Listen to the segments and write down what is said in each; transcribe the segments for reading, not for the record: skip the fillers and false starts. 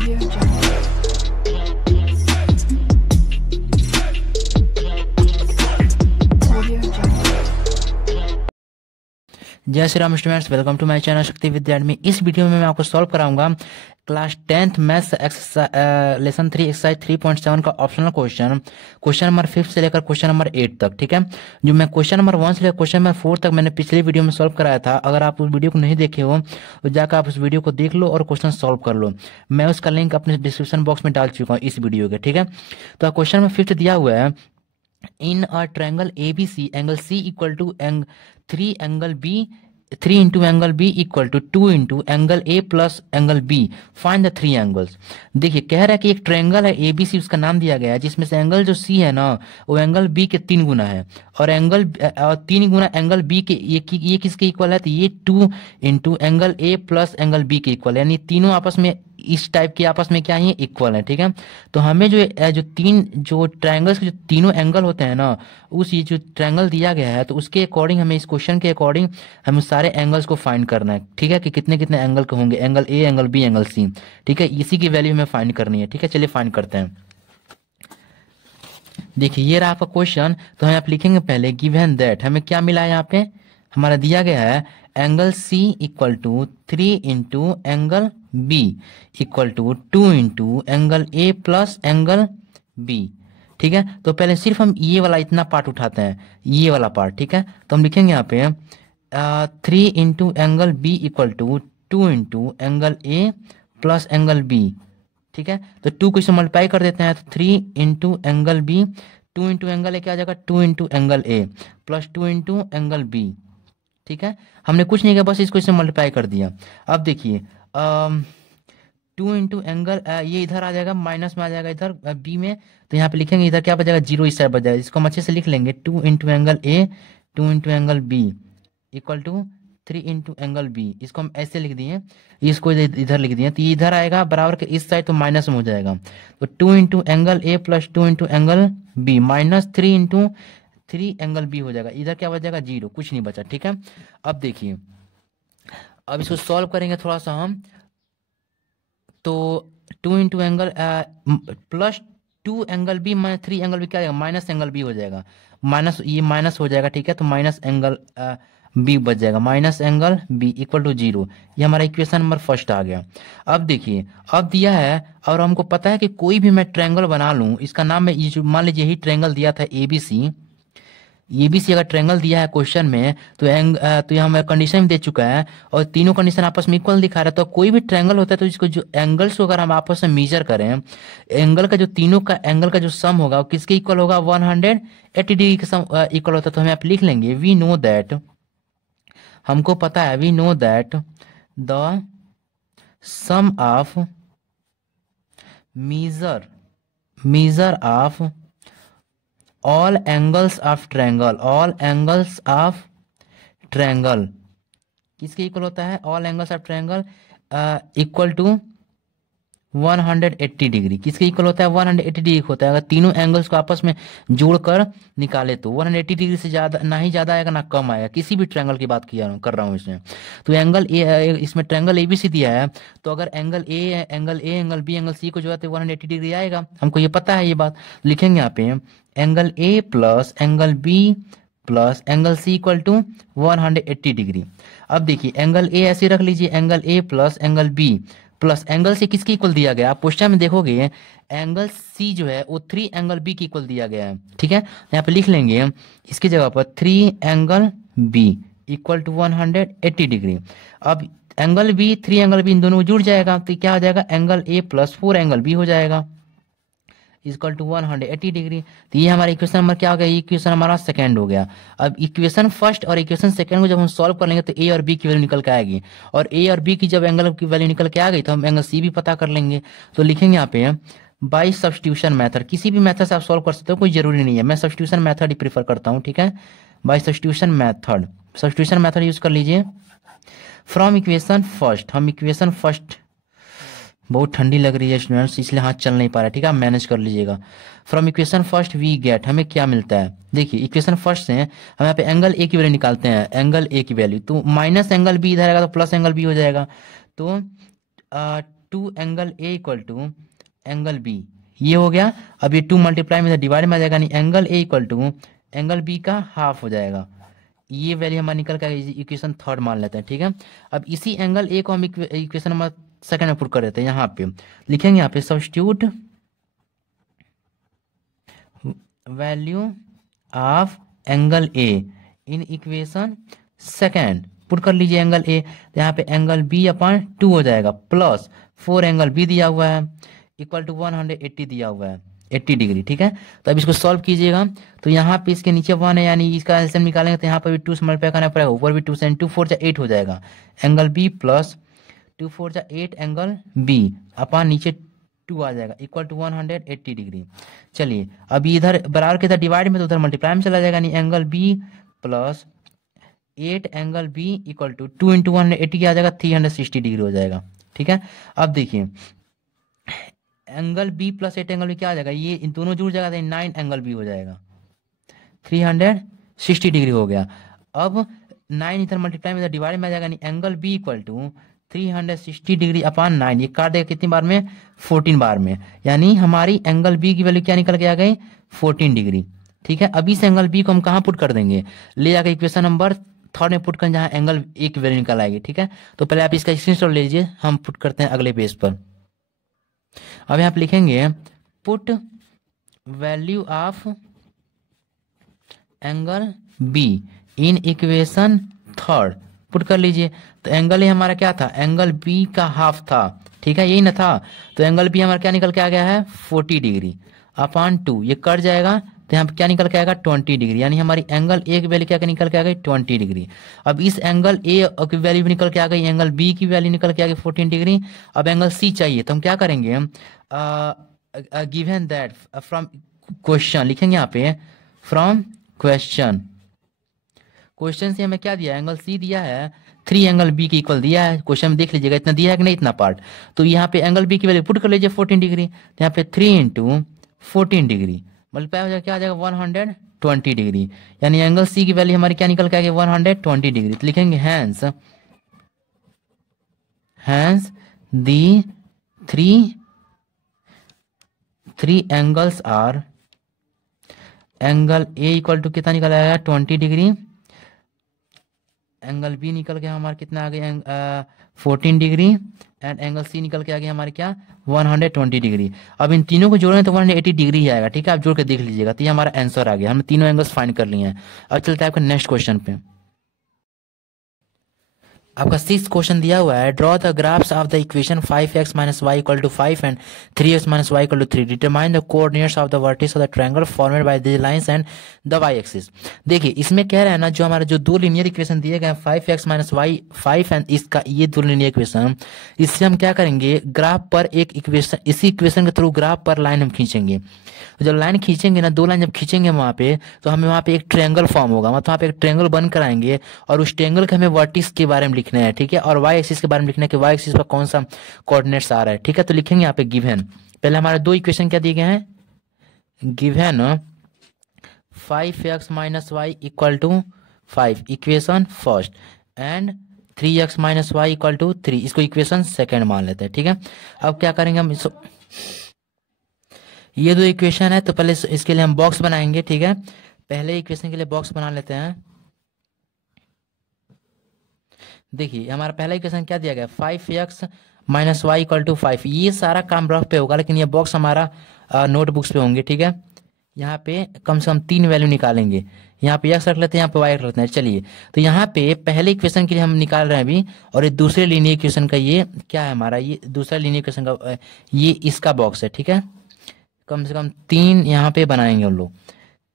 Audio Jungle. Audio Jungle. जय Shri Ram students, welcome to my channel Shakti Vidya academy. इस video में मैं आपको सॉल्व कराऊंगा class 10th maths lesson 3 exercise 3.7 का ऑप्शनल क्वेश्चन नंबर 5 से लेकर क्वेश्चन नंबर 8 तक। ठीक है, जो मैं क्वेश्चन नंबर 1 से लेकर क्वेश्चन नंबर 4 तक मैंने पिछले वीडियो में सॉल्व कराया था। अगर आप उस वीडियो को नहीं देखे हो तो जाकर आप उस वीडियो को देख लो और क्वेश्चन सॉल्व कर लो। मैं उसका लिंक अपने डिस्क्रिप्शन बॉक्स में डाल चुका हूँ इस वीडियो के। ठीक है, तो क्वेश्चन नंबर 5 दिया हुआ है, in a triangle ABC angle C equal to 3 angle B 3 into angle B equal to 2 into angle A plus angle B, find the 3 angles. देखिए कह रहा है कि एक ट्रायंगल है ABC, उसका नाम दिया गया है, जिसमें से एंगल जो C है ना वो एंगल B के 3 गुना है, और एंगल 3 गुना एंगल B के ये किसके इक्वल है, तो ये 2 into angle A plus angle B के इक्वल है, यानी तीनों आपस में इस टाइप के आपस में क्या है, इक्वल है। ठीक है, तो हमें जो ट्रायंगल्स के जो तीनों एंगल होते हैं ना, उस ये जो ट्रायंगल दिया गया है तो उसके अकॉर्डिंग हमें इस क्वेश्चन के अकॉर्डिंग हमें सारे एंगल्स को फाइंड करना है। ठीक है, कि कितने कितने एंगल के होंगे, angle A angle B angle C। ठीक है, इसी की वैल्यू हमें फाइंड करनी है। ठीक है, चलिए फाइंड करते हैं। देखिए ये रहा आपका क्वेश्चन, तो हम आप लिखेंगे पहले गिवन दैट, हमें क्या मिला है यहाँ पे, हमारा दिया गया है angle C equal to 3 into angle B equal to 2 into angle A plus angle B। ठीक है, तो पहले सिर्फ हम ये वाला इतना पार्ट उठाते हैं, ये वाला पार्ट। ठीक है, तो हम लिखेंगे यहाँ पे 3 into angle B equal to 2 into angle A plus angle B। ठीक है, तो 2 को इससे मल्टीप्लाई कर देते हैं, तो 3 into angle B, 2 into angle A क्या आ जाएगा, 2 into angle A plus 2 into angle B। ठीक है, हमने कुछ नहीं किया, बस इसको इससे मल्टीप्लाई कर दिया। अब देखिए 2 इंटू एंगल ये इधर आ जाएगा, माइनस में आ जाएगा इधर B में, तो यहाँ पे लिखेंगे इधर क्या बचेगा, 0 इस साइड बच जाएगा। इसको हम अच्छे से लिख लेंगे, 2 into angle A 2 into angle B equal to 3 into angle B। इसको हम ऐसे लिख दिए, इसको इधर लिख दिए, तो ये इधर आएगा बराबर के इस साइड, तो माइनस में हो जाएगा। तो 2 into angle A plus 2 into angle B minus 3 into 3 angle B हो जाएगा। इधर क्या बच जाएगा, 0, कुछ नहीं बचा। ठीक है, अब देखिए, अब इसको सॉल्व करेंगे थोड़ा सा हम, तो 2 into angle plus 2 angle B minus 3 angle B क्या आएगा, माइनस एंगल B हो जाएगा, माइनस ये माइनस हो जाएगा। ठीक है, तो माइनस एंगल B बच जाएगा, minus angle B equal to 0। ये हमारा इक्वेशन नंबर फर्स्ट आ गया। अब देखिए, अब दिया है और हमको पता है कि कोई भी मैं ट्रायंगल बना लूं, इसका नाम है ये जो, मान लीजिए यही ट्रायंगल दिया था ABC अगर ट्रायंगल दिया है क्वेश्चन में, तो तो यहाँ हमें कंडीशन दे चुका है और तीनों कंडीशन आपस में इक्वल दिखा रहा है। तो कोई भी ट्रायंगल होता है तो इसको जो एंगल्स को अगर हम आपस में मेजर करें, एंगल का जो तीनों का एंगल का जो सम होगा वो किसके इक्वल होगा, 180 डिग्री के सम इक्वल होता है। तो हमें आप लिख लेंगे वी नो दैट, हमको पता है, we know that the sum of measure of all angles of triangle किसके इक्वल होता है, all angles of triangle equal to 180 degree. किसके इक्वल होता है, 180 डिग्री होता है। अगर तीनों एंगल्स को आपस में जोड़कर निकाले तो 180 डिग्री से ज्यादा, ना ही ज्यादा आएगा ना कम आएगा, किसी भी ट्रायंगल की बात कर रहा हूँ इसमें। तो एंगल ए, इसमें ट्रायंगल ABC दिया है, तो अगर angle angle B angle C को जो है 180 डिग्री आएगा, हमको ये पता है ये बात। लिखेंगे यहाँ पे angle A plus angle B plus angle C equal to 180 degree. अब देखिए एंगल A ऐसे रख लीजिए, angle A plus angle B plus angle C किसके इक्वल दिया गया, आप क्वेश्चन में देखोगे एंगल C जो है वो 3 एंगल B के इक्वल दिया गया है। ठीक है, यहाँ पे लिख लेंगे इसकी जगह पर 3 angle B equal to 180 degree. अब एंगल B 3 एंगल B इन दोनों जुड़ जाएगा, तो क्या हो जाएगा, angle A plus 4 angle B हो जाएगा इक्वल टू 180 डिग्री। तो ये हमारा इक्वेशन नंबर क्या हो गया, ये इक्वेशन हमारा सेकंड हो गया। अब इक्वेशन फर्स्ट और इक्वेशन सेकंड को जब हम सॉल्व कर लेंगे तो A और B की वैल्यू निकल के आएगी, और A और B की जब एंगल की वैल्यू निकल के आ गई तो हम एंगल C भी पता कर लेंगे। तो लिखेंगे यहाँ पे बाई सब्स्टिट्यूशन मेथड, किसी भी मेथड से आप सॉल्व कर सकते हो, कोई जरूरी नहीं है, मैं सब्स्टिट्यूशन मेथड ही प्रीफर करता हूँ। ठीक है, बाई सब्स्टिट्यूशन मेथड यूज कर लीजिए। फ्रॉम इक्वेशन फर्स्ट, हम इक्वेशन फर्स्ट, बहुत ठंडी लग रही है स्टूडेंट्स इसलिए हाथ चल नहीं पा रहा है। ठीक है, आप मैनेज कर लीजिएगा। From equation first we get, हमें क्या मिलता है, देखिए इक्वेशन फर्स्ट से हम यहाँ पे एंगल ए की वैल्यू निकालते हैं, एंगल ए की वैल्यू, तो माइनस एंगल बी इधर आएगा तो प्लस एंगल बी हो जाएगा। तो two angle A equal to angle B, ये हो गया। अब ये 2 मल्टीप्लाई में डिवाइड में आ जाएगा, नहीं angle A equal to angle B का हाफ हो जाएगा। ये वैल्यू हमारा निकल कर इक्वेशन थर्ड मान लेते हैं, ठीक है। अब इसी एंगल ए को हम इक्वेशन नंबर सेकंड में पुट कर देते हैं। यहाँ पे लिखेंगे, यहाँ पे substitute value of angle A in equation second, put कर लीजिए एंगल ए, तो यहाँ पे एंगल बी अपॉन 2 हो जाएगा, प्लस 4 एंगल बी दिया हुआ है इक्वल टू 180 दिया हुआ है, 80 डिग्री, ठीक है। तो अब इसको सॉल्व कीजिएगा, तो यहाँ पे इसके नीचे 1 है, यानी इसका एलसीएम निकालेंगे तो यहाँ पर भी 2 से मल्टीप्लाई करना पड़ेगा, ऊपर भी 2 से, 2 4 जा 8 हो जाएगा एंगल बी, प्लस 2 4 जा 8 एंगल बी अपॉन नीचे 2 आ जाएगा इक्वल टू 180 डिग्री। चलिए अब इधर बराबर के इधर डिवाइड में, तो उधर मल्टीप्लाई में चला जाएगा, नहीं angle B plus 8 angle B equal to 2 into 180 आ जाएगा, 360 डिग्री हो जाएगा, ठीक है। अब देखिए angle B plus 8 angle B क्या आ जाएगा, ये इन दोनों जुड़ जाएगा, 9 एंगल बी हो जाएगा, 360 डिग्री हो गया। अब 9 इधर मल्टीप्लाई में इधर डिवाइड में आ जाएगा, नहीं angle B equal to 360 degree upon 9, ये काट देगा कितनी बार में, 14 बार में, यानी हमारी एंगल बी की वैल्यू क्या निकल के आ गई, 14 डिग्री, ठीक है। अभी इस एंगल बी को हम कहाँ पुट कर देंगे, ले जाकर इक्वेशन नंबर थर्ड में पुट कर, जहाँ एंगल ए की वैल्यू निकल आएगी, ठीक है। तो पहले आप इसका स्क्रीनशॉट ले लीजिए, हम पुट करते हैं अगले पेज पर। अब यहाँ पे लिखेंगे put value of angle be in equation third, put कर लीजिए। तो एंगल ए हमारा क्या था, एंगल बी का हाफ था, ठीक है, यही ना था। तो एंगल बी हमारा क्या निकल के आ गया है, 40 डिग्री अपॉन 2, ये कट जाएगा, तो यहाँ पे क्या निकल के आएगा, 20 डिग्री, यानी हमारी एंगल ए की वैल्यू क्या निकल के आ गई, 20 डिग्री। अब इस एंगल ए की वैल्यू भी निकल के आ गई, एंगल बी की वैल्यू निकल के आ गई 14 डिग्री। अब एंगल सी चाहिए, तो हम क्या करेंगे, गिवन दैट फ्रॉम क्वेश्चन, लिखेंगे यहाँ पे फ्रॉम क्वेश्चन, क्वेश्चन से हमें क्या दिया, एंगल सी दिया है 3 एंगल बी के इक्वल दिया है, क्वेश्चन में देख लीजिएगा इतना दिया है कि नहीं, इतना पार्ट। तो यहाँ पे एंगल बी की वैल्यू पुट कर लीजिए 14 डिग्री, तो यहाँ पे 3 इंटू 14 डिग्री मल्टीप्लाई हो जाएगा, क्या आ जाएगा 120 डिग्री, यानी एंगल सी की वैल्यू हमारी क्या निकल के आएगी 120 डिग्री। तो लिखेंगे hence the three angles are, angle A equal to कितना निकल आएगा 20 डिग्री, एंगल बी निकल के हमारे कितना आ गया 14 डिग्री, एंड एंगल सी निकल के आ गया हमारे क्या 120 डिग्री। अब इन तीनों को जोड़ें तो 180 डिग्री ही आएगा, ठीक है, आप जोड़ के देख लीजिएगा। तो ये हमारा आंसर आ गया, हमने तीनों एंगल्स फाइंड कर लिए हैं। अब चलते हैं आपका नेक्स्ट क्वेश्चन पे। आपका 6th क्वेश्चन दिया हुआ है, draw the graphs of the equation 5x minus y equal to 5 and 3x minus y equal to 3, determine the coordinates of the vertices of the triangle formed by the lines and the y axis. देखिए इसमें कह रहा है ना, जो हमारा जो दो लीनियर इक्वेशन दिए गए 5x माइनस वाई 5 एंड इसका ये दो लीनियर इक्वेशन, इससे हम क्या करेंगे, ग्राफ पर एक इक्वेशन, इसी इक्वेशन के थ्रू ग्राफ पर लाइन हम खींचेंगे। तो जब लाइन खींचेंगे ना, दो लाइन जब खींचेंगे वहां पे, तो हमें वहां पे एक ट्रायंगल फॉर्म होगा, मतलब वहां पे एक ट्रायंगल बन कराएंगे, और उस ट्रायंगल के हमें वर्टिस के बारे में लिखना है, ठीक है, और वाई एक्सिस के बारे में लिखना है कि वाई एक्सिस पर कौन सा कोऑर्डिनेट्स आ रहा है, ठीक है। तो लिखेंगे यहाँ पे गिवन, पहले हमारे दो इक्वेशन क्या दिए गए हैं, given 5x minus y equal to 5 equation first, and 3x minus y equal to 3, इसको इक्वेशन सेकेंड मान लेते हैं, ठीक है। अब क्या करेंगे हम, ये दो इक्वेशन है, तो पहले इसके लिए हम बॉक्स बनाएंगे, ठीक है। पहले इक्वेशन के लिए बॉक्स बना लेते हैं। देखिए हमारा पहला इक्वेशन क्या दिया गया, 5x minus y equal to 5, ये सारा काम रफ पे होगा, लेकिन ये बॉक्स हमारा नोटबुक्स पे होंगे, ठीक है। यहाँ पे कम से कम 3 वैल्यू निकालेंगे, यहाँ पे x रख लेते हैं, यहाँ पे y रख लेते हैं। चलिए तो यहाँ पे पहले इक्वेशन के लिए हम निकाल रहे हैं अभी, और ये दूसरे लीनियर इक्वेशन का ये क्या है हमारा, ये दूसरा लीनियर इक्वेशन का ये इसका बॉक्स है, ठीक है। कम से कम 3 यहाँ पे बनाएंगे हम लोग,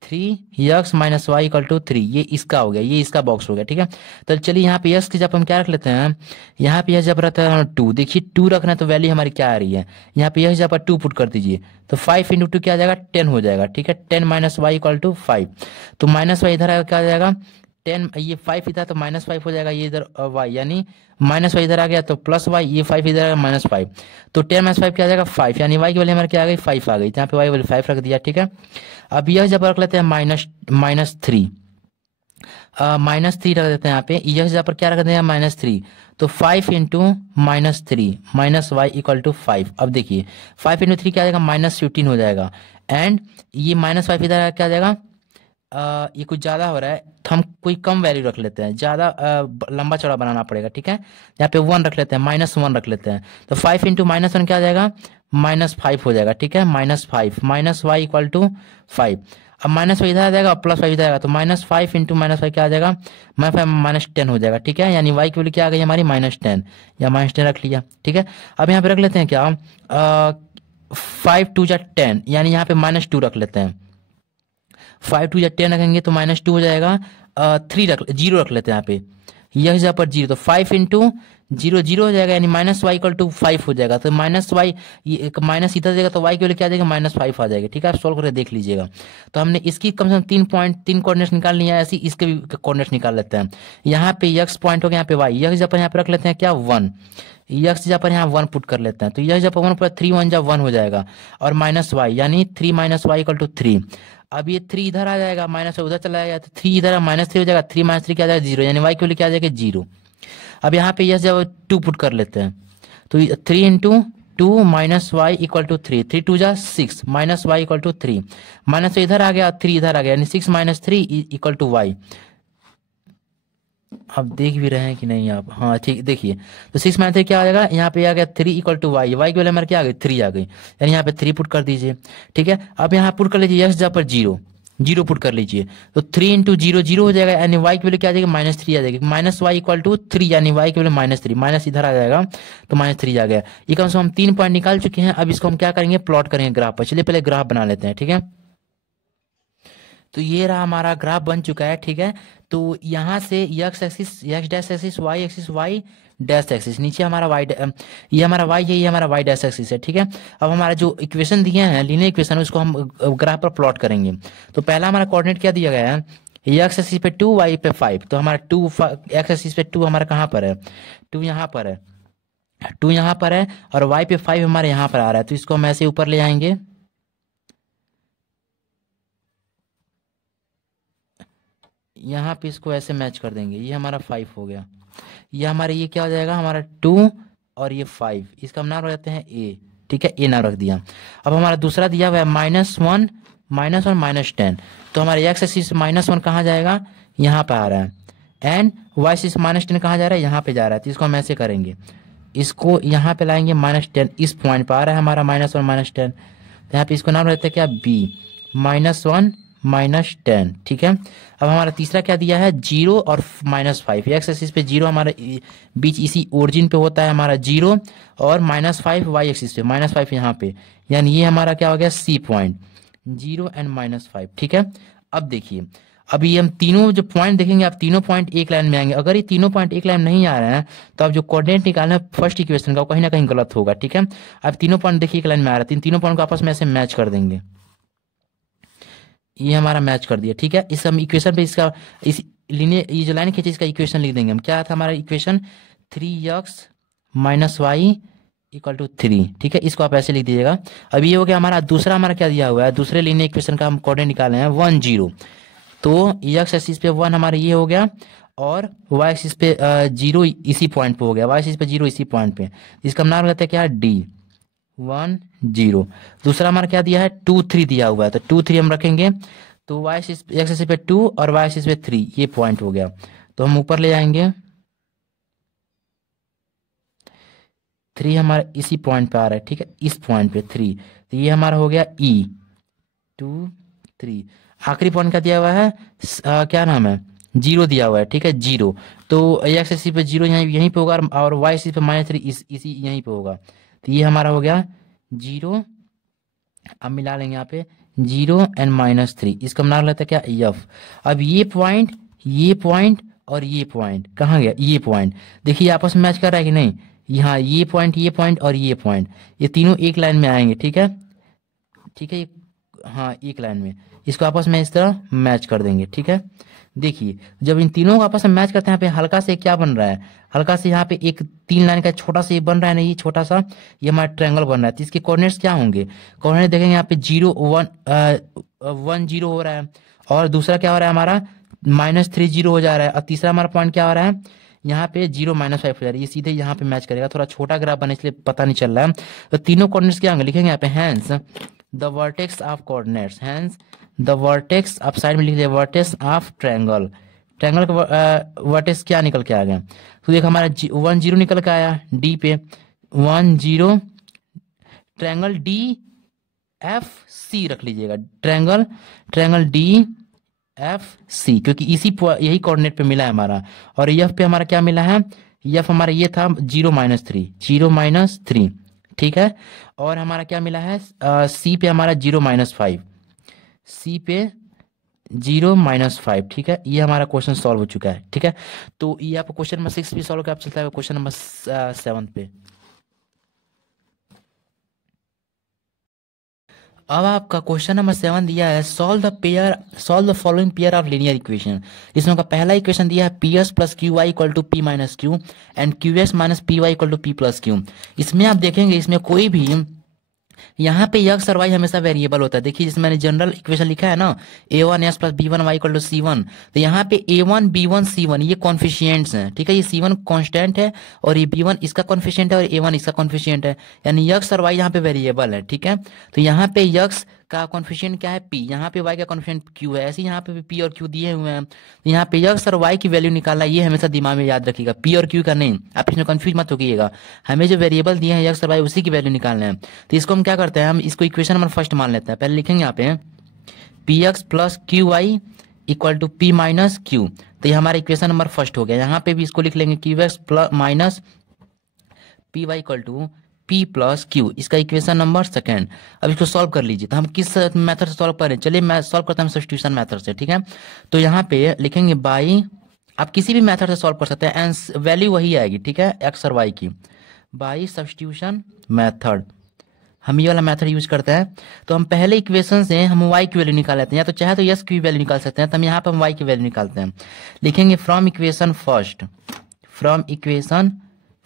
3x minus y equal to 3, ये इसका हो गया, ये इसका बॉक्स हो गया, ठीक है। तो चलिए यहाँ पे x की जब हम क्या रख लेते हैं, यहाँ पे जब रहता है 2, देखिए 2 रखना है, तो वैल्यू हमारी क्या आ रही है, यहाँ पे x जब 2 पुट कर दीजिए, तो 5 इंटू 2 क्या आ जाएगा 10 हो जाएगा, ठीक है। 10 माइनस वाई इक्वल टू 5, तो माइनस वाई इधर क्या आ जाएगा 10, ये 5 इधर तो माइनस 5 हो जाएगा, ये इधर y, यानी माइनस वाई इधर आ गया तो प्लस वाई, ये 5 इधर आ गया माइनस 5, तो 10 माइनस 5 क्या आ जाएगा 5, यानी y की वैल्यू हमारे क्या आ गई 5 आ गई, यहाँ पे y वैल्यू 5 रख दिया, ठीक है। अब यह जब रख लेते हैं माइनस 3, -3 रख देते हैं यहाँ पे, यक्स जहाँ पर क्या रख देते हैं -3, तो 5 इंटू -3 माइनस वाई इक्वल टू 5। अब देखिए 5 इंटू 3 क्या आ जाएगा, -15 हो जाएगा। एंड ये -5 इधर क्या आ जाएगा, ये कुछ ज़्यादा हो रहा है तो हम कोई कम वैल्यू रख लेते हैं, ज़्यादा लंबा चौड़ा बनाना पड़ेगा, ठीक है। यहाँ पे 1 रख लेते हैं, -1 रख लेते हैं, तो 5 इंटू -1 क्या आ जाएगा, -5 हो जाएगा, ठीक है। -5 माइनस वाई इक्वल टू 5। अब -5 इधर आ जाएगा, +5 इधर आएगा, तो -5 इंटू -5 क्या आ जाएगा, -10 हो जाएगा, ठीक है। यानी वाई की वैल्यू क्या आ गई हमारी, -10, या -10 रख लिया, ठीक है। अब यहाँ पे रख लेते हैं क्या, 5 2 जा 10, यानी यहाँ पे -2 रख लेते हैं। 5 2 या 10 रखेंगे तो -2 हो जाएगा। 0 रख लेते हैं यहाँ पे, यह जहाँ पर 0, तो 5 इंटू 0 0 हो जाएगा, यानी -y इक्वल टू 5 हो जाएगा। तो -y माइनस इधर जाएगा, तो y की वैल्यू क्या आ जाएगा, -5 आ जाएगी, ठीक है। आप सॉल्व करके देख लीजिएगा। तो हमने इसकी कम से कम 3 कोऑर्डिनेट्स निकाल लिया है, ऐसे इसके भी कोऑर्डिनेट्स निकाल लेते हैं। यहाँ पे x पॉइंट हो गया, यहाँ पे y, यक्स जहाँ पर यहाँ पे रख लेते हैं क्या 1, यक्स जहाँ पर यहाँ 1 पुट कर लेते हैं, तो यह जहाँ पर 1 3 1 जा 1 हो जाएगा, और -y यानी 3 - y इक्वल टू 3। अब ये 3 इधर आ जाएगा, माइनस उधर चला जाएगा, तो 3 इधर -3 हो जाएगा, 3 - 3 क्या आ जाएगा 0, यानी y की वैल्यू क्या आ जाएगा 0। अब यहाँ पे यस जब 2 पुट कर लेते हैं, तो 3 into 2 minus y equal to 3, 3 2 जा 6 minus y equal to 3, minus इधर आ गया, 3 इधर आ गया, यानी 6 - 3 इक्वल टू वाई। आप देख भी रहे हैं कि नहीं आप, हाँ ठीक, देखिए तो 6 - 3 क्या आ जाएगा, यहाँ पे आ गया 3 इक्वल टू वाई, वाई की वैल्यू हमारे क्या आ गई 3 आ गई, यानी यहाँ पे 3 पुट कर दीजिए, ठीक है। अब यहाँ पुट कर लीजिए यस जहाँ पर 0 0 पुट कर लीजिए, तो 3 इंटू 0 0 हो जाएगा, यानी y की वैल्यू क्या आ जाएगी -3 आ जाएगी, माइनस वाई इक्वल टू 3, यानी y की वैल्यू -3, माइनस इधर आ जाएगा तो -3 आ गया। ये कम से कम हम 3 पॉइंट निकाल चुके हैं। अब इसको हम क्या करेंगे, प्लॉट करेंगे ग्राफ पर। चलिए पहले ग्राफ बना लेते हैं, ठीक है। तो ये रहा हमारा ग्राफ बन चुका है, ठीक है। तो यहाँ से x axis x dash axis, y axis y dash axis, नीचे हमारा वाई, ये हमारा वाई है, ये हमारा वाई डैश एक्सिस है, ठीक है। अब हमारा जो इक्वेशन दिए हैं लीनियर इक्वेशन, उसको हम ग्राफ पर प्लॉट करेंगे। तो पहला हमारा कोऑर्डिनेट क्या दिया गया है, एक्स एक्सिस पे 2 वाई पे 5, तो हमारा 2 एक्स एक्सिस पे 2 हमारा कहाँ पर है, 2 यहाँ पर है, 2 यहाँ पर है, और वाई पे 5 हमारे यहाँ पर आ रहा है, तो इसको हम ऐसे ऊपर ले आएंगे, यहाँ पे इसको ऐसे मैच कर देंगे, ये हमारा 5 हो गया, ये हमारा ये क्या हो जाएगा, हमारा 2 और ये 5, इसका हम नाम रख देते हैं ए, ठीक है, ए नाम रख दिया। अब हमारा दूसरा दिया हुआ है -1 -10, तो हमारे एक्स एक्सिस -1 कहाँ जाएगा, यहाँ पे आ रहा है, एंड वाई एक्सिस -10 कहाँ जा रहा है, यहाँ पे जा रहा है, तो इसको हम ऐसे करेंगे, इसको यहाँ पे लाएंगे -10, इस पॉइंट पे आ रहा है हमारा -1 -10, तो यहाँ पे इसको नाम रहता है क्या बी, -1 -10, ठीक है। अब हमारा तीसरा क्या दिया है, 0 और -5, एक्स एक्सिस पे 0 हमारा बीच इसी ओरिजिन पे होता है हमारा 0, और -5 वाई एक्सिस पे -5 यहाँ पे, यानी ये हमारा क्या हो गया सी पॉइंट, 0 एंड -5, ठीक है। अब देखिए, अभी हम तीनों जो पॉइंट देखेंगे, आप तीनों पॉइंट एक लाइन में आएंगे। अगर ये तीनों पॉइंट एक लाइन नहीं आ रहे हैं, तो आप जो कोऑर्डिनेट निकालना है फर्स्ट इक्वेशन का, कहीं ना कहीं गलत होगा, ठीक है। अब तीनों पॉइंट देखिए एक लाइन में आ रहा है, तीनों पॉइंट को आपस में ऐसे मैच कर देंगे, ये हमारा मैच कर दिया, ठीक है। इस हम इक्वेशन पे इसका इस लिनियर ये जो लाइन खींची इसका इक्वेशन लिख देंगे हम, क्या था हमारा equation, 3x - y equal to 3, ठीक है। इसको आप ऐसे लिख दीजिएगा। अब ये हो गया हमारा दूसरा, हमारा क्या दिया हुआ है, दूसरे लिनियर इक्वेशन का हम कोऑर्डिनेट निकाले हैं 1 0, तो एक्स एक्सिस पे 1 हमारा ये हो गया, और वाई एक्सिस पे 0 इसी पॉइंट पे हो गया, वाई एक्सिस पे 0 इसी पॉइंट पे, इसका हम नाम लेते हैं क्या डी 1 0। दूसरा हमारा क्या दिया है 2 3 दिया हुआ है, तो 2 3 हम रखेंगे, तो वाई एक्सिस पे 2 और वाई एक्सिस पे 3, ये पॉइंट हो गया, तो हम ऊपर ले आएंगे, 3 हमारा इसी पॉइंट पे आ रहा है, ठीक है, इस पॉइंट पे 3, तो ये हमारा हो गया ई 2 3। आखिरी पॉइंट क्या दिया हुआ है, क्या नाम है 0 दिया हुआ है, ठीक है 0, तो एक्स एक्सिस पे 0 यहीं पे होगा, और वाई एक्सिस पे -3 इसी यहीं पे होगा, तो ये हमारा हो गया 0। अब मिला लेंगे यहाँ पे 0 एंड -3, इसका हम नाम लेते हैं क्या एफ। अब ये पॉइंट और ये पॉइंट कहाँ गया, ये पॉइंट देखिए आपस में मैच कर रहा है कि नहीं, यहाँ ये पॉइंट और ये पॉइंट, ये तीनों एक लाइन में आएंगे, ठीक है, ठीक है, हाँ एक लाइन में, इसको आपस में इस तरह मैच कर देंगे, ठीक है। देखिए जब इन तीनों को आपस में मैच करते हैं, यहाँ पे हल्का से क्या बन रहा है, हल्का से यहाँ पे एक 3 लाइन का छोटा सा ये बन रहा है ना, ये छोटा सा ये हमारा ट्रायंगल बन रहा है, तो इसके कोऑर्डिनेट्स क्या होंगे, कोऑर्डिनेट देखेंगे यहाँ पे 0 1 1 0 हो रहा है, और दूसरा क्या हो रहा है हमारा -3 0 हो जा रहा है, और तीसरा हमारा पॉइंट क्या हो रहा है, यहाँ पे 0 -5 हो जा रहा है, ये सीधे यहाँ पे मैच करेगा। थोड़ा छोटा ग्राफ बने इसलिए पता नहीं चल रहा है। तो तीनों कोऑर्डिनेट्स क्या होंगे लिखेंगे यहाँ पे, hence the vertex of coordinates, hence the vertex, आप साइड में लिख दिया वर्टेक्स ऑफ ट्रायंगल, ट्रायंगल का वर्टेक्स क्या निकल के आ गया, तो देखो हमारा 1 0 निकल के आया डी पे, 1 0, ट्रायंगल डी एफ सी रख लीजिएगा, triangle triangle D F C, क्योंकि यही कोऑर्डिनेट पे मिला है हमारा। और एफ पे हमारा क्या मिला है, एफ हमारा ये था 0 -3, 0 -3, ठीक है। और हमारा क्या मिला है, सी पे हमारा 0 -5, सी पे 0 -5, ठीक है। ये हमारा क्वेश्चन सॉल्व हो चुका है, ठीक है। तो ये आपको क्वेश्चन नंबर 6 भी सॉल्व कर, आप चलता है क्वेश्चन नंबर 7 पे। अब आपका क्वेश्चन नंबर 7 दिया है, solve the following pair of linear equation. इसमें का पहला इक्वेशन दिया है p s plus q y equal to p minus q and q s minus p y equal to p plus q. इसमें आप देखेंगे इसमें कोई भी यहाँ पे यक्स और वाई हमेशा वेरिएबल होता है। देखिए जिसमें मैंने जनरल इक्वेशन लिखा है ना, a1s plus b1 y equal to c1, तो यहाँ पे a1 b1 c1 ये कॉन्फिशिएंट्स हैं, ठीक है। ये c1 कांस्टेंट है और ये b1 इसका कॉन्फिशिएंट है और a1 इसका कॉन्फिशिएंट है, यानी यक्स और वाई यहाँ पे वेरिएबल है, ठीक है। तो यहाँ पे यक्स का कॉन्फिशिएंट क्या है p, यहाँ पे y का कॉन्फिशिएंट q है, ऐसे यहाँ पे भी p और q दिए हुए हैं। तो यहाँ पे यक्स और y की वैल्यू निकालना, ये हमेशा दिमाग में याद रखिएगा, p और q का नहीं, आप इसमें कंफ्यूज मत होइएगा। हमें जो वेरिएबल दिए हैं यक्स और y उसी की वैल्यू निकालना है। तो इसको हम क्या करते हैं, हम इसको इक्वेशन नंबर फर्स्ट मान लेते हैं। पहले लिखेंगे यहाँ पे p x plus q y equal to p minus q, तो ये हमारा इक्वेशन नंबर फर्स्ट हो गया। यहाँ पे भी इसको लिख लेंगे q x plus minus p y equal to p plus q, इसका इक्वेशन नंबर सेकेंड। अब इसको सॉल्व कर लीजिए। तो हम किस मेथड से सॉल्व करें, चलिए मैं सॉल्व करता हूँ सब्स्टिट्यूशन मेथड से, ठीक है। तो यहाँ पे लिखेंगे बाई, आप किसी भी मेथड से सॉल्व कर सकते हैं, वैल्यू वही आएगी, ठीक है, एक्स और वाई की, बाई सब्स्टिट्यूशन मेथड। हम ये वाला मेथड यूज करते हैं। तो हम पहले इक्वेशन से हम y की वैल्यू निकाल लेते हैं, या तो चाहे तो यस की वैल्यू निकाल सकते हैं, तो हम यहाँ पर हम y की वैल्यू निकालते हैं। लिखेंगे from equation first, from equation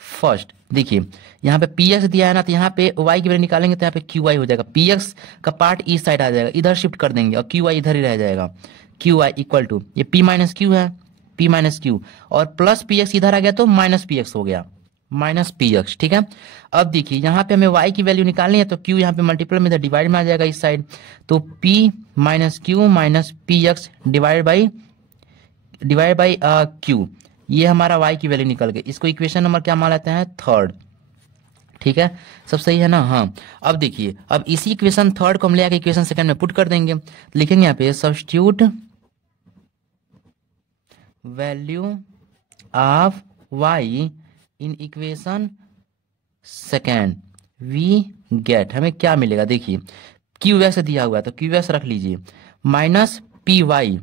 first. देखिए यहाँ पे पी एक्स दिया है ना, तो यहाँ पे y की वैल्यू निकालेंगे तो यहाँ पे क्यू वाई हो जाएगा, पी एक्स का पार्ट इस साइड आ जाएगा, इधर शिफ्ट कर देंगे और क्यू वाई इधर ही रह जाएगा। क्यू वाई इक्वल टू ये पी माइनस क्यू है, पी माइनस क्यू, और प्लस पी एक्स इधर आ गया तो माइनस पी एक्स हो गया, माइनस पी एक्स, ठीक है। अब देखिए यहाँ पे हमें y की वैल्यू निकालनी है, तो q यहाँ पे मल्टीपल में डिवाइड में आ जाएगा इस साइड, तो p minus Q minus P x divide by q, ये हमारा y की वैल्यू निकल गई। इसको इक्वेशन नंबर क्या मान लेते हैं, थर्ड, ठीक है। सब सही है ना, हाँ। अब देखिए अब इसी इक्वेशन थर्ड को हम ले आके इक्वेशन सेकंड में पुट कर देंगे। लिखेंगे यहाँ पे substitute value of y in equation second, we get, हमें क्या मिलेगा, देखिए क्यू एक्स दिया हुआ है तो क्यू एक्स रख लीजिए, minus p y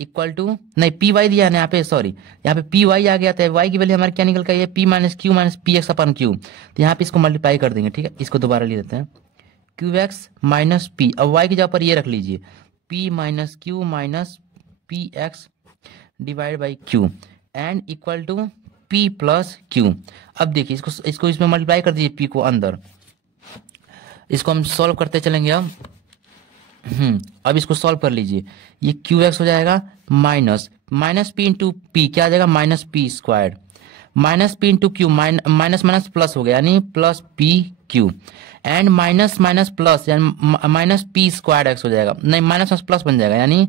equal to, नहीं पी वाई दिया है यहाँ पे, सॉरी यहाँ पे पी वाई आ गया था, वाई की वैल्यू हमारे क्या निकल गई है, P minus Q minus P X upon Q, तो यहाँ पे इसको मल्टीप्लाई कर देंगे, ठीक है। इसको दोबारा ले लेते हैं, क्यू एक्स माइनस पी, अब वाई की जगह पर ये रख लीजिए, p minus Q minus P x divide by q and equal to p plus q. अब देखिए इसको इसमें मल्टीप्लाई कर दीजिए p को अंदर, इसको हम सॉल्व करते चलेंगे। अब इसको सॉल्व कर लीजिए, ये क्यू एक्स हो जाएगा माइनस पी इंटू पी, क्या आ जाएगा minus p square, minus P into Q, minus minus plus हो गया यानी plus p Q, and minus minus plus यानी माइनस पी स्क्वायर एक्स हो जाएगा, नहीं माइनस प्लस बन जाएगा यानी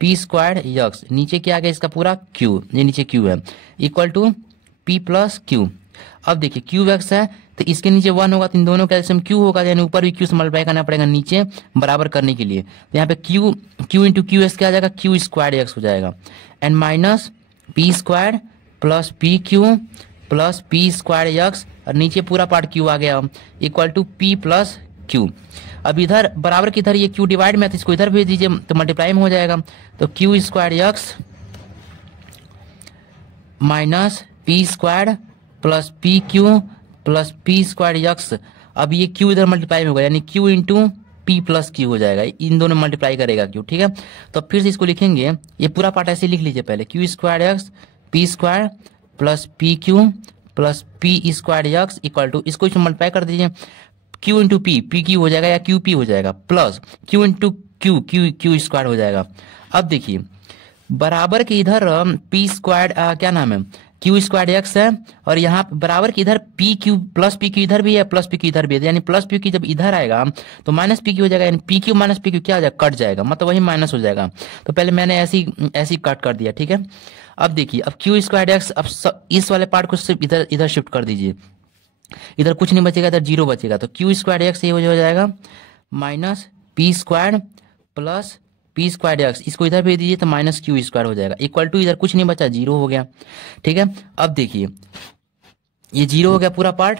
पी स्क्वायर एक्स, नीचे क्या आ गया इसका पूरा क्यू, ये नीचे क्यू है, equal to p plus q. अब देखिए क्यू एक्स है तो इसके नीचे 1 होगा, तो इन दोनों का एल्सियम q होगा, यानी ऊपर भी q से मल्टीप्लाई करना पड़ेगा नीचे बराबर करने के लिए। तो यहाँ पे q इंटू क्यू एस क्या आ जाएगा, क्यू स्क्वायर एक्स हो जाएगा, and minus p square plus p q plus p square x, और नीचे पूरा पार्ट q आ गया, equal to p plus q. अब इधर बराबर की इधर ये q डिवाइड में, तो इसको इधर भेज दीजिए तो मल्टीप्लाई में हो जाएगा, तो Q square x minus p square plus p q plus p square x. अब ये क्यू इधर मल्टीप्लाई में होगा यानी Q into P plus Q हो जाएगा, इन दोनों मल्टीप्लाई करेगा क्यू, ठीक है। तो फिर से इसको लिखेंगे, ये पूरा पार्ट ऐसे लिख लीजिए पहले, q square x p square plus p q plus p square x equal to, इसको इसमें मल्टीप्लाई कर दीजिए, क्यू इंटू पी क्यू हो जाएगा या क्यू पी हो जाएगा, plus Q into Q Q Q square हो जाएगा। अब देखिए बराबर के इधर पी स्क्वाड क्या नाम है, क्यू स्क्वाड एक्स है, और यहाँ बराबर के इधर P q plus p Q इधर भी है, प्लस पी क्यू इधर भी है, यानी प्लस पी क्यू जब इधर आएगा तो माइनस पी क्यू हो जाएगा, यानी P Q minus P Q क्या हो जाएगा, कट जाएगा, मतलब वही माइनस हो जाएगा। तो पहले मैंने ऐसी ऐसी कट कर दिया, ठीक है। अब देखिए, अब क्यू स्क्वाड एक्स, अब इस वाले पार्ट को सिर्फ इधर इधर शिफ्ट कर दीजिए, इधर कुछ नहीं बचेगा, इधर जीरो बचेगा, तो क्यू स्क्वाड एक्स ये हो जाएगा minus P squad plus P squad x, इसको इधर भेज दीजिए तो माइनस क्यू स्क्वाड हो जाएगा, इक्वल टू इधर कुछ नहीं बचा, जीरो हो गया, ठीक है। अब देखिए ये जीरो हो गया पूरा पार्ट।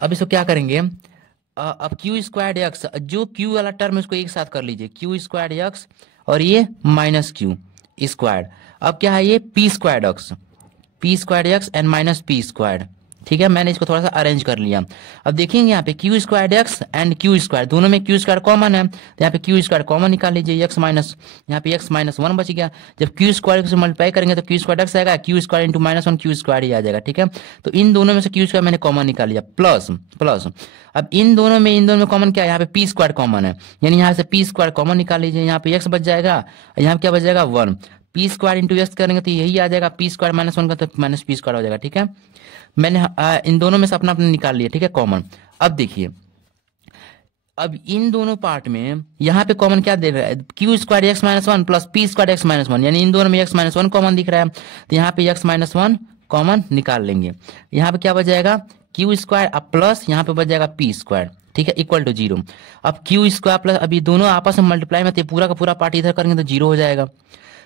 अब इसको क्या करेंगे, अब क्यू स्क्वाड एक्स, जो क्यू वाला टर्म है उसको एक साथ कर लीजिए, क्यू स्क्वाड एक्स और ये माइनस क्यू स्क्वाड। अब क्या है ये P squad x and minus P squad, ठीक है। मैंने इसको थोड़ा सा अरेंज कर लिया। अब देखेंगे यहाँ पे Q squared x and Q squad, दोनों में क्यू स्क्वाड कॉमन है, तो यहाँ पे क्यू स्क्वाड कॉमन निकाल लीजिए, एक्स माइनस, यहाँ पे एक्स माइनस वन बच गया। जब क्यू स्क्वाड से मल्टीप्लाई करेंगे तो क्यू स्क्वाड एक्स आएगा, Q squared into minus one Q squared ही आ जाएगा, ठीक है। तो इन दोनों में से क्यू स्क्वाड मैंने कॉमन निकाल लिया, प्लस प्लस, अब इन दोनों में कॉमन क्या है, यहाँ पे पी स्क्वाड कॉमन है, यानी यहाँ से पी स्क्वाड कॉमन निकाल लीजिए, यहाँ पे एक्स बच जाएगा, यहाँ पे क्या बच जाएगा, one, P squad into x करेंगे तो यही आ जाएगा, पी स्क्वाड माइनस वन का तो माइनस पी स्क्वाड हो जाएगा, ठीक है। मैंने इन दोनों में से अपना अपना निकाल लिया, ठीक है, कॉमन। अब देखिए, अब इन दोनों पार्ट में यहाँ पे कॉमन क्या दे रहा है, q squared x minus one plus P squad x minus one, यानी इन दोनों में एक्स माइनस वन कॉमन दिख रहा है, तो यहाँ पे एक्स माइनस वन कॉमन निकाल लेंगे, यहाँ पे क्या बच जाएगा, क्यू स्क्वाड अब प्लस यहाँ पे बच जाएगा पी स्क्वाड, ठीक है, इक्वल टू जीरो। अब क्यू स्क्वाड प्लस, अभी दोनों आपस में मल्टीप्लाई में, तो पूरा का पूरा पार्ट इधर करेंगे तो जीरो हो जाएगा,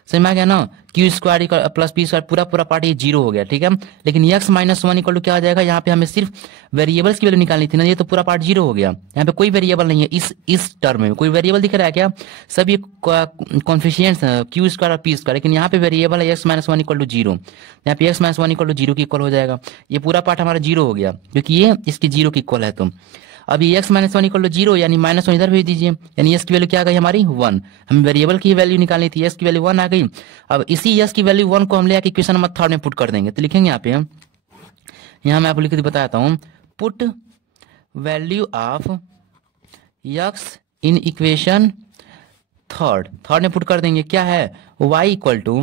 समझ में आ गया ना, Q squad plus P squad पूरा पूरा पार्ट ये जीरो हो गया, ठीक है। लेकिन x minus one equal to क्या हो जाएगा, यहाँ पे हमें सिर्फ वेरिएबल्स की वैल्यू निकालनी थी ना, ये तो पूरा पार्ट जीरो हो गया, यहाँ पे कोई वेरिएबल नहीं है, इस टर्म में कोई वेरिएबल दिख रहा है क्या, सब ये कॉन्फिशियंट्स है, क्यू स्क्वाड और पी स्क्वाड, लेकिन यहाँ पे वेरिएबल है x minus one equal to zero, यहाँ पे x minus one equal to zero की इक्वल हो जाएगा, ये पूरा पार्ट हमारा जीरो हो गया क्योंकि ये इसकी जीरो की इक्वल है। तो अभी x minus one equal to zero, यानी माइनस वन इधर भेज दीजिए, यानी एक्स की वैल्यू क्या आ गई हमारी, वन, हमें वेरिएबल की वैल्यू निकालनी थी, एक्स की वैल्यू वन आ गई। अब इसी एक्स की वैल्यू वन को हम ले आके इक्वेशन नंबर थर्ड में पुट कर देंगे, तो लिखेंगे यहाँ पे, यहाँ मैं आपको लिख के बताता हूँ, put value of x in equation third में पुट कर देंगे, क्या है, वाई इक्वल टू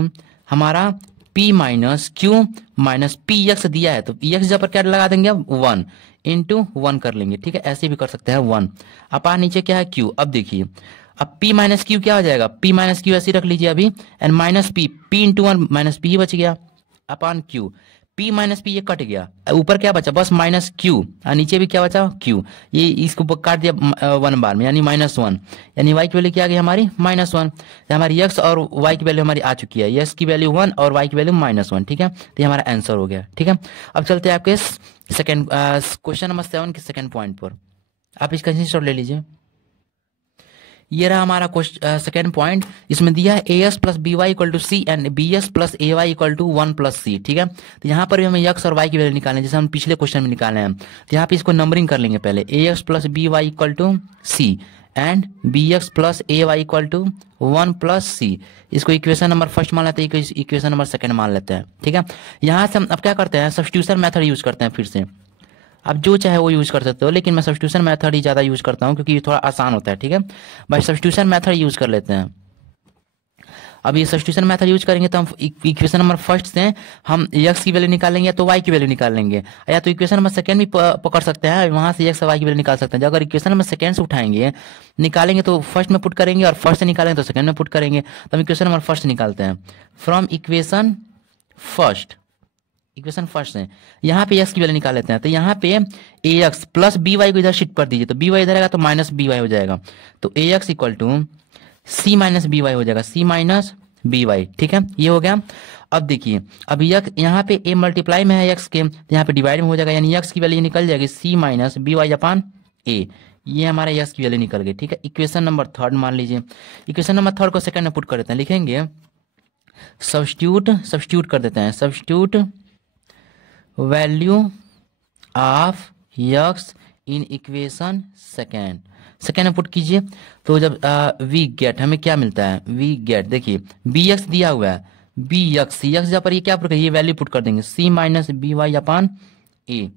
हमारा P minus Q minus P x दिया है, तो एक्स जब पर क्या लगा देंगे, वन इंटू वन कर लेंगे, ठीक है, ऐसे भी कर सकते हैं, वन अपान नीचे क्या है क्यू। अब देखिए, अब पी माइनस क्यू क्या हो जाएगा, पी माइनस क्यू ऐसे रख लीजिए अभी, and minus P, P into one minus P ही बच गया, upon Q, P minus P ये कट गया, ऊपर क्या बचा बस माइनस क्यू, और नीचे भी क्या बचा क्यू, ये इसको काट दिया वन बार में, यानी माइनस वन, यानी वाई की वैल्यू क्या आ गई हमारी माइनस वन, हमारी एक्स और वाई की वैल्यू हमारी आ चुकी है, एक्स की वैल्यू वन और वाई की वैल्यू माइनस वन, ठीक है, तो ये हमारा आंसर हो गया, ठीक है। अब चलते हैं आपके सेकंड क्वेश्चन नंबर 7 के सेकंड पॉइंट पर, आप इसका स्क्रीनशॉट ले लीजिए। ये रहा हमारा सेकेंड पॉइंट, इसमें दिया है A S plus B Y equal to C and B S plus A Y equal to one plus C, ठीक है। तो यहाँ पर भी हमें एक्स और वाई की वैल्यू निकालनी है, जैसे हम पिछले क्वेश्चन में निकाले हैं, तो यहाँ पे इसको नंबरिंग कर लेंगे पहले, A X plus B Y equal to C and B X plus A Y equal to one plus C, इसको इक्वेशन नंबर फर्स्ट मान लेते हैं, इक्वेशन नंबर सेकंड मान लेते हैं, ठीक है। यहाँ से हम अब क्या करते हैं, सब्स्टिट्यूशन मेथड यूज करते हैं फिर से, आप जो चाहे वो यूज कर सकते हो, लेकिन मैं सब्स्टिट्यूशन मेथड ही ज्यादा यूज करता हूँ क्योंकि ये थोड़ा आसान होता है, ठीक है। भाई सब्स्टिट्यूशन मेथड यूज कर लेते हैं। अब ये सब्स्टिट्यूशन मेथड यूज करेंगे तो हम इक्वेशन नंबर फर्स्ट से हम एक्स की वैल्यू निकालेंगे या तो वाई की वैल्यू निकालेंगे, या तो इक्वेशन नंबर सेकंड भी पकड़ सकते हैं, वहां से एक्स और वाई की वैल्यू निकाल सकते हैं। अगर इक्वेशन नंबर सेकंड से उठाएंगे निकालेंगे तो फर्स्ट में पुट करेंगे, और फर्स्ट से निकालेंगे तो सेकंड में पुट करेंगे, तो हम इक्वेशन नंबर फर्स्ट निकालते हैं। फ्रॉम इक्वेशन फर्स्ट है, यहाँ पे एक्स की वैल्यू निकाल लेते हैं, तो यहाँ पे ए एक्स प्लस बी वाई को इधर शिफ्ट कर दीजिए, तो बी वाई इधर आएगा तो माइनस बी वाई हो जाएगा, तो A X equal to C minus B Y हो जाएगा, सी माइनस बी वाई, ठीक है, ये हो गया। अब देखिए, अब यहाँ पे ए मल्टीप्लाई में है एक्स के, तो यहाँ पे डिवाइड में हो जाएगा, यानी एक्स की वैल्यू निकल जाएगी सी माइनस बी वाई अपान ए, ये हमारा एक्स की वैल्यू निकल गई, ठीक है। इक्वेशन नंबर थर्ड मान लीजिए, इक्वेशन नंबर थर्ड को सेकंड में पुट कर देते हैं, लिखेंगे सब्स्टिट्यूट कर देते हैं, substitute value of x in equation second में पुट कीजिए, तो जब वी गेट, हमें क्या मिलता है, वी गेट, देखिए बी एक्स दिया हुआ है, बी एक्स जहाँ पर ये क्या ये वैल्यू पुट कर देंगे, C minus B Y upon A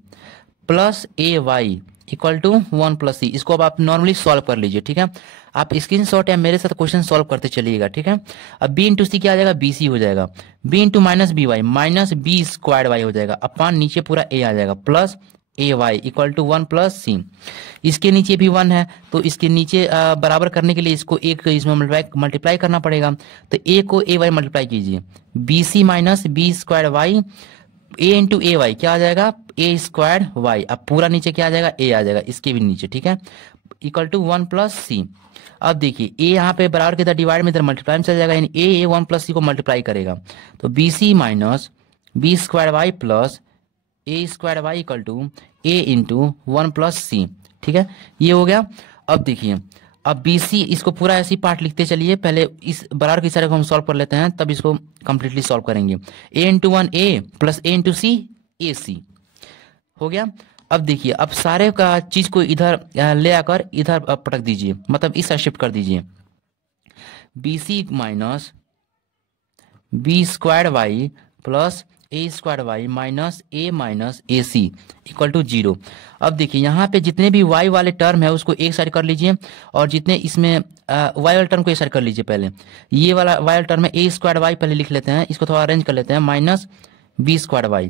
plus A Y equal to 1 plus C. इसको अब आप नॉर्मली सॉल्व कर लीजिए, ठीक है। आप स्क्रीनशॉट या मेरे साथ क्वेश्चन सॉल्व करते चलिएगा, ठीक है। अब बी इंटू सी क्या आ जाएगा, बी सी हो जाएगा। B into minus B Y minus B square Y हो जाएगा, अपान नीचे पूरा ए आ जाएगा, plus A Y equal to 1 plus C. इसके नीचे भी 1 है, तो इसके नीचे बराबर करने के लिए इसको एक इसमें मल्टीप्लाई करना पड़ेगा। तो ए को ए वाई मल्टीप्लाई कीजिए, B C minus B square Y, A into A Y क्या आ जाएगा, ए स्क्वायर वाई। अब पूरा नीचे क्या आ जाएगा, ए आ जाएगा इसके भी नीचे, ठीक है, इक्वल टू 1 प्लस सी। अब देखिए ए यहाँ पे बराबर के इधर डिवाइड में इधर मल्टीप्लाई में चल जाएगा, यानी ए 1 प्लस सी को मल्टीप्लाई करेगा, तो B C minus B square Y plus A square Y equal to A into 1 plus C, ठीक है, ये हो गया। अब देखिए अब बी सी, इसको पूरा ऐसी पार्ट लिखते चलिए, पहले इस बराबर की सारे को हम सॉल्व कर लेते हैं, तब इसको कंप्लीटली सॉल्व करेंगे। ए इंटू 1 ए प्लस ए इंटू सी ए सी हो गया। अब देखिए अब सारे का चीज को इधर ले आकर इधर पटक दीजिए, मतलब इस साइड शिफ्ट कर दीजिए। B C minus B square Y plus A square y minus a c equal to 0। अब देखिए यहाँ पे जितने भी वाई वाले टर्म है उसको एक साइड कर लीजिए, और जितने इसमें वाई वाले टर्म को एक साइड कर लीजिए। पहले ये वाला वाई वाला टर्म है ए स्क्वायर वाई, पहले लिख लेते हैं, इसको थोड़ा अरेंज कर लेते हैं, माइनस बी स्क्वायर वाई।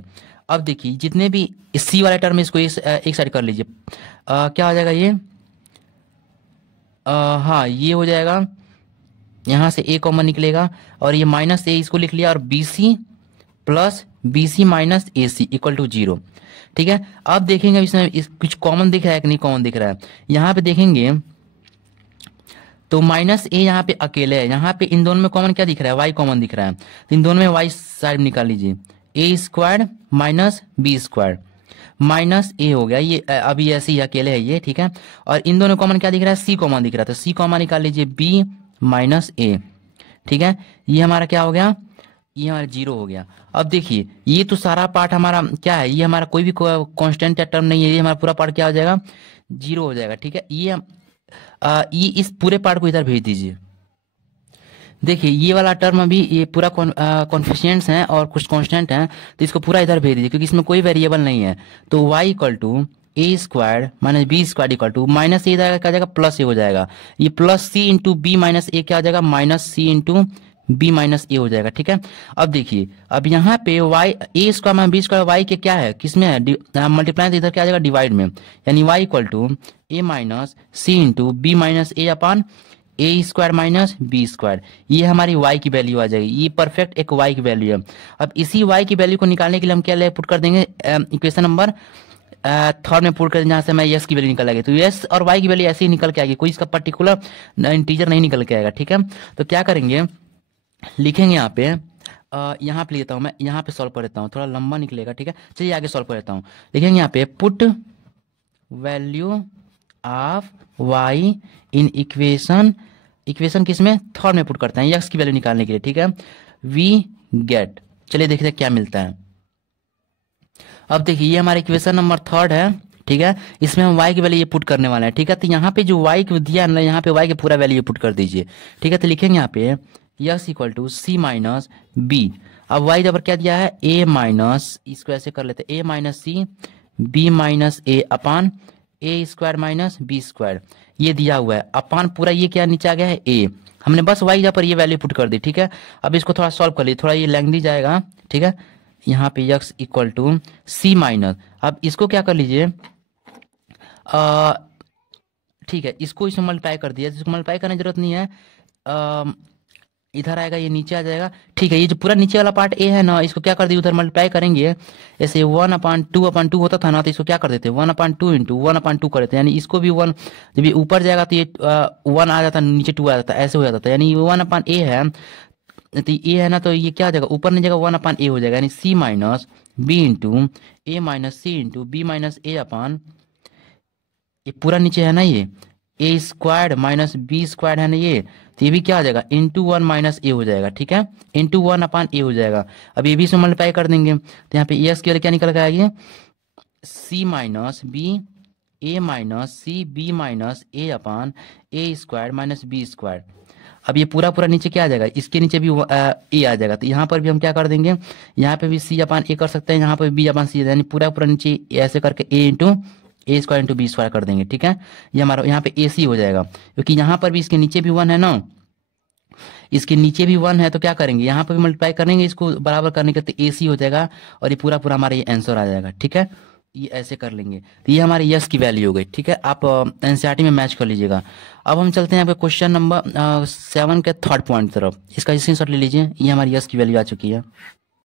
अब देखिए जितने भी सी वाले टर्म है इसको एक साइड कर लीजिए। क्या हो जाएगा ये, हाँ ये हो जाएगा, यहाँ से ए कॉमन निकलेगा, और ये माइनस ए इसको लिख लिया, और b c plus b C minus a c equal to 0, ठीक है। अब देखेंगे इसमें कुछ कॉमन दिख रहा है कि नहीं कॉमन दिख रहा है। यहाँ पे देखेंगे तो माइनस ए यहाँ पे अकेले है, यहाँ पे इन दोनों में कॉमन क्या दिख रहा है, वाई कॉमन दिख रहा है, तो इन दोनों में वाई साइड निकाल लीजिए, A square minus B square minus A हो गया, ये अभी ऐसे ही अकेले है ये, ठीक है। और इन दोनों कॉमन क्या दिख रहा है, सी कॉमन दिख रहा है, तो सी कॉमन निकाल लीजिए, बी माइनस ए, ठीक है। ये हमारा क्या हो गया, ये हमारा 0 हो गया। अब देखिए ये तो सारा पार्ट हमारा क्या है, ये हमारा कोई भी कांस्टेंट या टर्म नहीं है, ये हमारा पूरा पार्ट क्या हो जाएगा, 0 हो जाएगा, ठीक है। ये इस पूरे पार्ट को इधर भेज दीजिए। देखिए ये वाला टर्म अभी ये पूरा कॉन्फिशिएंट्स हैं और कुछ कांस्टेंट हैं, तो इसको पूरा इधर भेज दीजिए, क्योंकि इसमें कोई वेरिएबल नहीं है। तो y equal to A square minus B square equal to minus A क्या जाएगा, प्लस ए हो जाएगा, ये plus C into B minus A क्या हो जाएगा, minus C into B minus A हो जाएगा, ठीक है। अब देखिए अब यहाँ पे Y A square minus B square Y के क्या है, किसमें है, मल्टीप्लाई, तो इधर क्या आ जाएगा, डिवाइड में, यानी y equal to a minus C into B minus a upon a square minus B square. ये हमारी y की वैल्यू आ जाएगी, ये परफेक्ट एक y की वैल्यू है। अब इसी y की वैल्यू को निकालने के लिए हम क्या पुट कर देंगे, इक्वेशन नंबर थर्ड में पुट कर देंगे, जहां से मैं s की वैल्यू निकल आएगी, तो s और y की वैल्यू ऐसे ही निकल के आएगी, कोई इसका पर्टिकुलर इंटीजर नहीं निकल के आएगा, ठीक है। तो क्या करेंगे, लिखेंगे यहाँ पे, यहाँ पे लेता हूँ मैं, यहाँ पे सॉल्व कर देता हूँ, थोड़ा लंबा निकलेगा, ठीक है। चलिए आगे सॉल्व कर देता हूँ। लिखेंगे यहाँ पे put value of y in equation किसमें, थर्ड में पुट करते हैं, x की वैल्यू निकालने के लिए, ठीक है। वी गेट, चलिए देखते हैं क्या मिलता है। अब देखिए ये हमारा इक्वेशन नंबर थर्ड है, ठीक है, इसमें हम y की वैल्यू ये पुट करने वाले हैं, ठीक है। तो यहाँ पे जो y की दिया है, यहाँ पे y की पूरा वैल्यू पुट कर दीजिए, ठीक है। तो लिखेंगे यहाँ पे x equal to C minus b. अब y जब क्या दिया है, a माइनस, इसको ऐसे कर लेते हैं, a minus c b minus a upon a square minus B square, ये दिया हुआ है, अपान पूरा ये क्या नीचे आ गया है a, हमने बस y यहाँ पर ये वैल्यू पुट कर दी, ठीक है। अब इसको थोड़ा सॉल्व कर लीजिए, थोड़ा ये लेंथी जाएगा, ठीक है। यहाँ पे x equal to C minus, अब इसको क्या कर लीजिए, ठीक है, इसको इसमें मल्टीप्लाई कर दिया, इसको मल्टीप्लाई करने की जरूरत नहीं है, इधर आएगा, ये नीचे आ जाएगा, ठीक है। ये जो पूरा नीचे वाला पार्ट ए है ना, इसको क्या कर दिए, उधर मल्टीप्लाई करेंगे, ऐसे 1/2/2 होता था ना, तो इसको क्या कर देते हैं, 1/2 इंटू 1/2 कर देते हैं, यानी इसको भी 1, जब ये ऊपर जाएगा तो ये 1 आ जाता, नीचे 2 आ जाता, ऐसे हो जाता था, यानी 1/a है, तो ए है ना, तो ये क्या आ जाएगा, ऊपर नहीं जाएगा, 1/a हो जाएगा, यानी सी minus B into A minus C into B minus a upon, ये पूरा नीचे है ना, ये ए स्क्वायर माइनस बी स्क्वायर है ना ये, तो ये भी क्या हो जाएगा, इंटू 1 माइनस ए हो जाएगा, ठीक है, इंटू 1/a हो जाएगा। अब ये भी इसमें मल्टीप्लाई कर देंगे, तो यहाँ पे एक्स की वैल्यू क्या निकल के आएगी, सी minus B A minus c b minus a upon a square minus B square. अब ये पूरा नीचे क्या आ जाएगा, इसके नीचे भी ए आ जाएगा, तो यहाँ पर भी हम क्या कर देंगे, यहाँ पे भी सी अपॉन ए कर सकते हैं, यहाँ पर बी अपॉन सी, यानी पूरा नीचे ऐसे करके ए इंटू ए स्क्वायर इंटू बी स्क्वायर कर देंगे, ठीक है। ये हमारा यहाँ पे ए सी हो जाएगा, क्योंकि यहाँ पर भी इसके नीचे भी 1 है ना, इसके नीचे भी 1 है, तो क्या करेंगे यहाँ पर भी मल्टीप्लाई करेंगे, इसको बराबर करने के तो ए सी हो जाएगा और ये पूरा पूरा हमारा ये आंसर आ जाएगा, ठीक है। ये ऐसे कर लेंगे, तो ये हमारे यस की वैल्यू हो गई, ठीक है। आप एनसीईआरटी में मैच कर लीजिएगा। अब हम चलते हैं यहाँ पे क्वेश्चन नंबर 7 के थर्ड पॉइंट तरफ। इसका स्क्रीनशॉट ले लीजिए, ये हमारी यस की वैल्यू आ चुकी है।